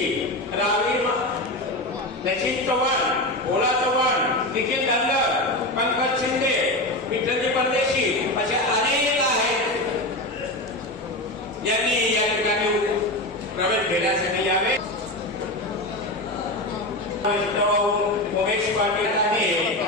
Shetty, Ravi Najib Chauhan, Ola Chauhan, Nikhil Dandar, Pankaj Shinde, Mitraji Pardeshi असे अनेक आहेत यांनी या ठिकाणी प्रवेश घेण्यासाठी यावे उमेश पाटील आणि